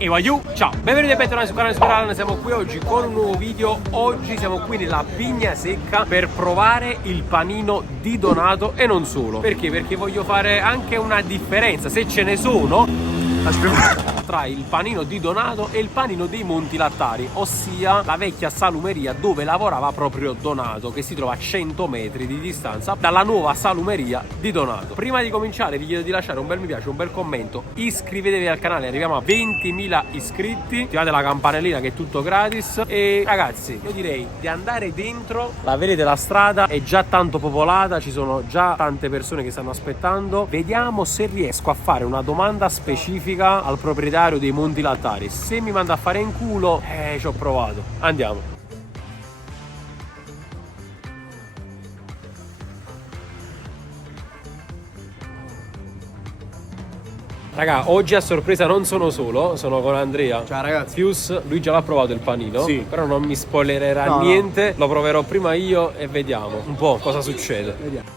E voglio, ciao, benvenuti e bentornati sul canale Super. Siamo qui oggi con un nuovo video. Oggi siamo qui nella Vigna Secca per provare il panino di Donato e non solo. Perché? Perché voglio fare anche una differenza, se ce ne sono, tra il panino di Donato e il panino dei Monti Lattari, ossia la vecchia salumeria dove lavorava proprio Donato, che si trova a 100 metri di distanza dalla nuova salumeria di Donato. Prima di cominciare vi chiedo di lasciare un bel mi piace, un bel commento, iscrivetevi al canale, arriviamo a 20.000 iscritti, attivate la campanellina che è tutto gratis e ragazzi io direi di andare dentro. La vedete, la strada è già tanto popolata, ci sono già tante persone che stanno aspettando. Vediamo se riesco a fare una domanda specifica al proprietario dei Monti Lattari. Se mi manda a fare in culo, ci ho provato. Andiamo. Raga, oggi a sorpresa non sono solo, sono con Andrea. Ciao ragazzi. Fius, lui già l'ha provato il panino. Sì. Però non mi spoilererà niente. Lo proverò prima io e vediamo un po' cosa succede. Vediamo.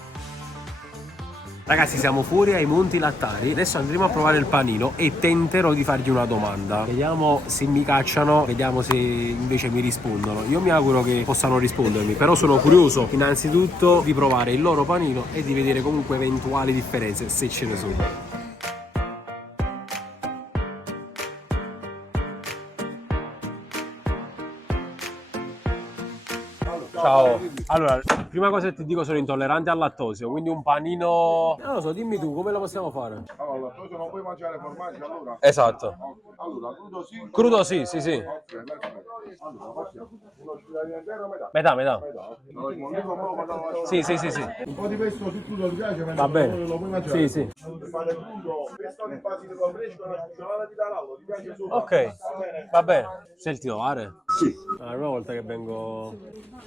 Ragazzi, siamo fuori ai Monti Lattari. Adesso andremo a provare il panino e tenterò di fargli una domanda. Vediamo se mi cacciano, vediamo se invece mi rispondono. Io mi auguro che possano rispondermi, però sono curioso innanzitutto di provare il loro panino e di vedere comunque eventuali differenze, se ce ne sono. Ciao, allora, prima cosa che ti dico, sono intollerante al lattosio, quindi un panino, non lo so, dimmi tu, come lo possiamo fare? Allora, lattosio non puoi mangiare formaggio allora? Esatto. Allora, crudo sì? Crudo sì, sì, sì. Ok, perfetto. Allora, passiamo. Uno sfilare intero o metà? Metà, metà. Metà. Allora, un litro poco, no, Sì, sì, sì, sì. un po' di pesto sul crudo ti piace? Va bene. Lo puoi mangiare? Sì, sì. Fate crudo, pesto di basilico fresco, una cucciolata di tarallo, ti piace sopra? Ok, va bene. Sei il titolare? Sì. È la prima volta che vengo.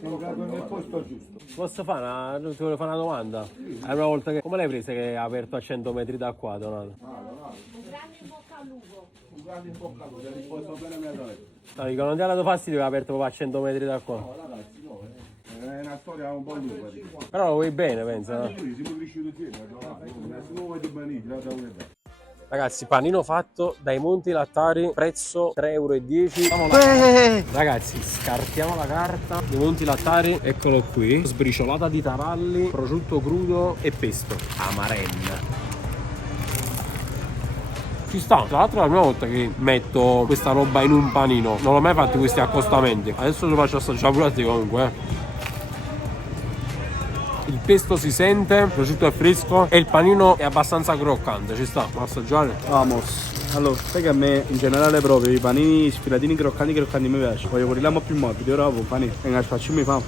Sono caduto nel posto giusto. Posso fare una, ti volevo fare una domanda? È la prima volta che. Come l'hai presa che è aperto a 100 metri da qua, Donato? Un grande in bocca al lupo, hai risposto bene immediatamente. No, dico, non ti ha dato fastidio che è aperto proprio a 100 metri da qua? No, ragazzi, no, è una storia un po' lunga. Però lo vuoi bene, penso, no? Sì, siamo cresciuti insieme, nessuno vuole bene, la da un'età. Ragazzi, panino fatto dai Monti Lattari, prezzo 3,10 €. Ragazzi, scartiamo la carta. I Monti Lattari, eccolo qui. Sbriciolata di taralli, prosciutto crudo e pesto. Amarella. Ci sta. Tra l'altro è la prima volta che metto questa roba in un panino. Non ho mai fatto questi accostamenti. Adesso lo faccio assaggiare pure a te comunque. Il pesto si sente, il prosciutto è fresco e il panino è abbastanza croccante, ci sta, a assaggiare. Vamos. Allora, sai che a me in generale proprio i panini sfilatini croccanti mi piace. Voglio quelli là un po' più morbidi, ora proprio panini. E non faccio mi fa.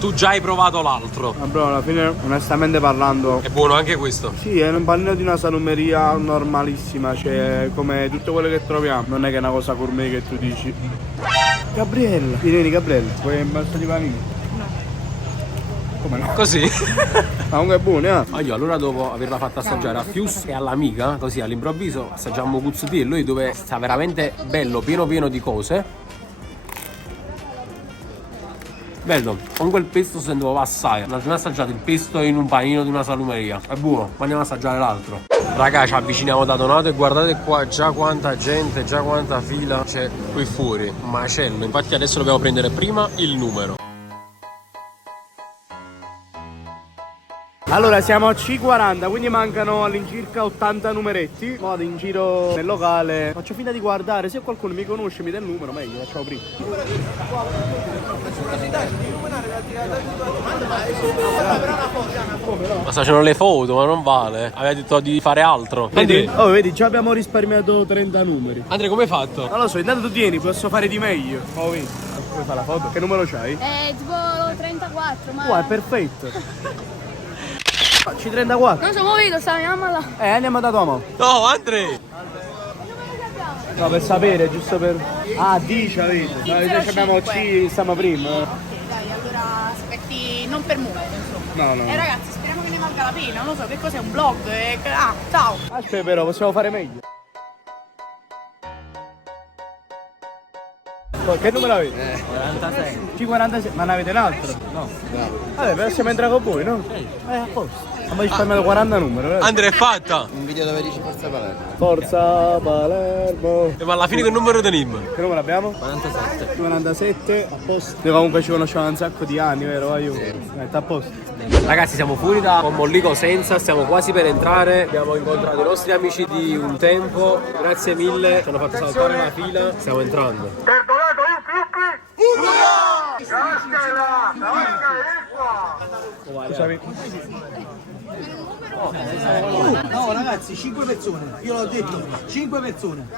Tu già hai provato l'altro. Ma bro, alla fine, onestamente parlando, È buono anche questo. sì, è un panino di una salumeria normalissima, cioè come tutte quelle che troviamo. Non è che è una cosa gourmet che tu dici. Gabriella, vieni Gabriella, vuoi un basto di panini? Come no? Così. Ma comunque è buono, eh? Allora dopo averla fatta assaggiare a Fius e all'amica, così all'improvviso assaggiamo Cuzzutillo, dove sta veramente bello, pieno di cose. Bello, comunque il pesto sento assai. Non ho mai assaggiato il pesto in un panino di una salumeria. È buono, ma andiamo a assaggiare l'altro. Raga, ci avviciniamo da Donato e guardate qua già quanta gente, già quanta fila c'è qui fuori. Un macello. Infatti adesso dobbiamo prendere prima il numero. Allora siamo a C40, quindi mancano all'incirca 80 numeretti. Vado in giro nel locale, faccio finta di guardare, se qualcuno mi conosce mi dà il numero, meglio, facciamo prima. Ma facciano le foto, ma non vale. Aveva detto di fare altro. Vedi? Oh, vedi, già abbiamo risparmiato 30 numeri. Andrea, come hai fatto? Non lo so, intanto tu tieni, posso fare di meglio. Oh, vedi. Come fa la foto? Che numero c'hai? Tipo 34, ma... Qua è perfetto. C34. Non so, mo vedo, sta mia mamma là. Andiamo da tua mamma. No, Andrea! Che numero abbiamo? No, per sapere, giusto per... Ah, dici, avete. Noi invece abbiamo C, stiamo prima. Ok, dai, allora aspetti, non per muovere, insomma. No. Ragazzi, speriamo che ne valga la pena, non lo so, che cos'è un vlog? Ah, ciao! Aspetta però, possiamo fare meglio. Che numero avete? 46. C46, ma ne avete un altro? No, bravo. Vabbè, però siamo entrati con voi, no? A posto. Ma ci fanno 40 numeri, vero? Andrea, è fatta! Un video dove dici Forza Palermo. Forza Palermo. Ma alla fine che numero teniamo? Che numero abbiamo? 47. 47, a posto. Noi comunque ci conosciamo un sacco di anni, vero? Vai, a posto. Ragazzi, siamo fuori da Mollico Senza, stiamo quasi per entrare. Abbiamo incontrato i nostri amici di un tempo. Grazie mille, ci hanno fatto saltare la fila. Stiamo entrando. No ragazzi, 5 persone, io l'ho detto, 5 persone.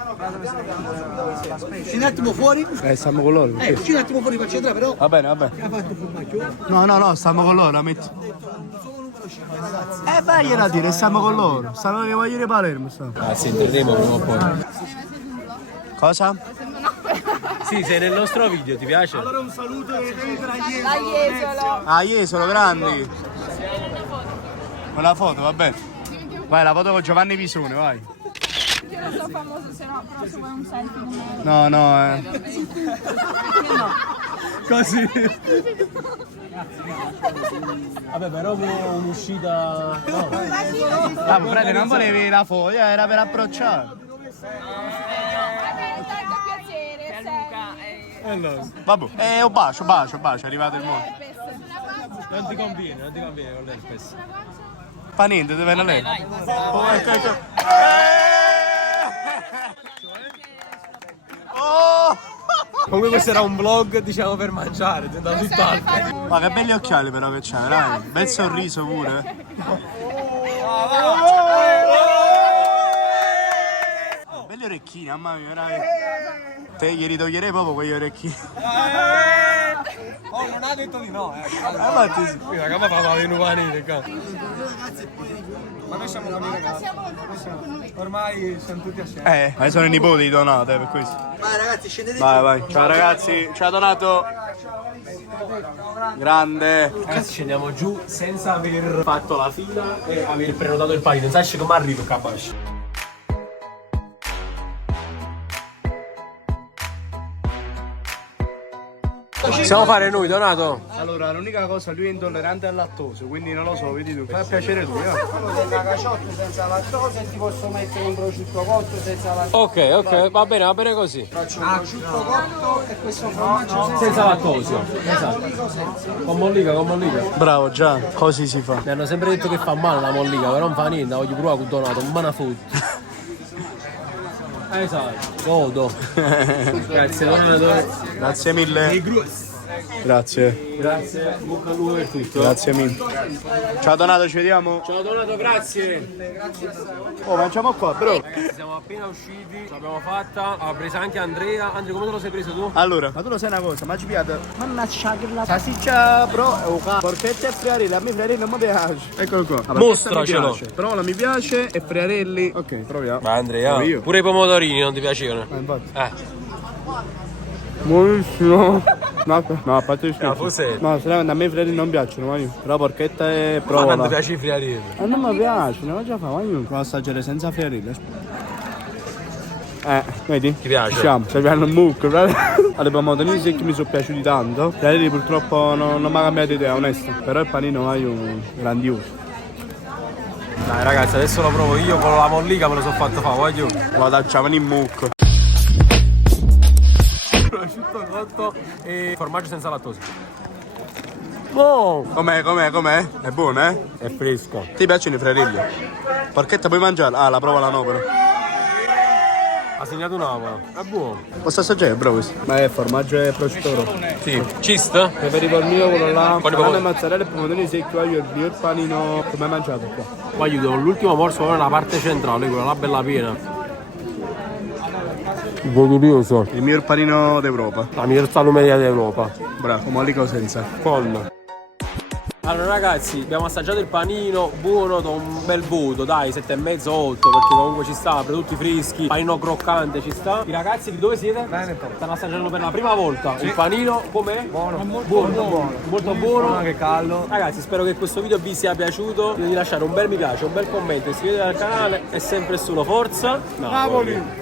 Uscite un attimo fuori, Stiamo con loro. uscite un attimo fuori, faccio entrare, però Va bene, va bene. ha fatto un formaggio. No, stiamo con loro, metti. Vagliela a dire, stiamo con loro. Stanno che voglio di Palermo. Grazie, entreremo prima o poi. Cosa? Sì, sei nel nostro video, ti piace? Un saluto che devi per Jesolo. Ah, sono grandi. Una foto, va bene. Vai, la foto con Giovanni Visone, vai. Io non sono famoso, se no, però se vuoi un selfie No. Così. Vabbè, però un'uscita... No. Ah, frate, non volevi la foto, era per approcciare. Vabbè. Un bacio, è arrivato il mondo. Non ti conviene con l'herpes. Fa niente, deve venire lei. Oh, ecco. Oh! Comunque questo era un vlog, diciamo, per mangiare, ti andato tutt'altro. Ma che belli occhiali però che c'hai, dai. Bel sorriso pure. Belli orecchini, mamma mia, veramente. Te gli ritoglierei proprio quegli orecchini. Oh, non ha detto di no, Infatti sì. La cama fa le nuovanite, qua. Ma noi siamo con i ragazzi. Ormai siamo tutti assieme. Ma io sono i nipoti di Donato, per questo. Vai ragazzi, scendete. Vai. Ciao ragazzi, ciao Donato. Grande. Ragazzi, scendiamo giù senza aver fatto la fila e aver prenotato il panino. Non sai come arrivo, Kabash. Possiamo fare noi, Donato? Allora, l'unica cosa, lui è intollerante al lattosio, quindi non lo so, vedi tu. Fa piacere tu, Una caciotta senza lattosio e ti posso mettere un prosciutto cotto senza lattosio. Ok, va bene così. Faccio un prosciutto cotto e questo formaggio Senza lattosio. Esatto. Con mollica. Bravo, già, così si fa. Mi hanno sempre detto che fa male la mollica, però non fa niente, voglio provare con Donato, un buona food. Esatto, godo. Grazie Donato. Grazie mille. Grazie. Grazie, bocca al lupo per tutto. Grazie mille. Ciao Donato, ci vediamo. Ciao Donato, grazie. Oh, mangiamo qua, bro. Siamo appena usciti, l'abbiamo fatta, ha preso anche Andrea. Andrea, come te lo sei preso tu? Allora, ma tu lo sai una cosa, ma ci piace. Mannaggia che la salsiccia, bro, porchetta e friarelli, a me friarelli non mi piace. Eccolo qua. La Mostracelo. porchetta mi piace, però non mi piace e friarelli. Ok, proviamo. Ma Andrea, Provo io. pure i pomodorini non ti piacevano? Infatti. Buonissimo. No, a parte il scherzo. forse- No, se no, a me i friarelli non piacciono, ma io. Però porchetta e Ma provola. non ti piace i friarelli? Non mi piace, non lo già fa, ma io lo assaggiare senza friarelli. Vedi? Ti piace? Siamo, ci abbiamo un mucco, alle pomodorini secchi mi sono piaciuti tanto. I friarelli purtroppo non mi ha cambiato idea, onesto. Però il panino va io grandioso. Dai ragazzi, adesso lo provo io con la mollica, me lo sono fatto fare, voglio. Lo tacciavano in mucco. Prosciutto cotto e formaggio senza lattosio. Buono! Com'è? È buono, eh? È fresco. Ti piacciono i friarelli? Porchetta puoi mangiare? Ah, la provola no però. Ha segnato un'avola. È buono. Posso assaggiare, bro, questo? Ma è formaggio e prosciutto. Sì. Cist? Preferivo il mio, quello là. Con i Banane, mozzarella e pomodorini secchi, io il panino. Come hai mangiato qua? Qua gli do l'ultimo morso proprio nella parte centrale, quella là bella piena. Godurioso. Il miglior panino d'Europa. La miglior salumeria d'Europa. Bravo, mollico senza. Con. Allora ragazzi, abbiamo assaggiato il panino, buono, do un bel voto, dai, 7,5, 8, perché comunque ci sta, prodotti freschi, panino croccante, ci sta. I ragazzi di dove siete? Veneto. Stanno assaggiando per la prima volta il panino, com'è? Buono. Molto buono. Anche caldo. Ragazzi, spero che questo video vi sia piaciuto, di lasciare un bel mi piace, un bel commento, iscrivetevi al canale, è sempre solo forza Napoli.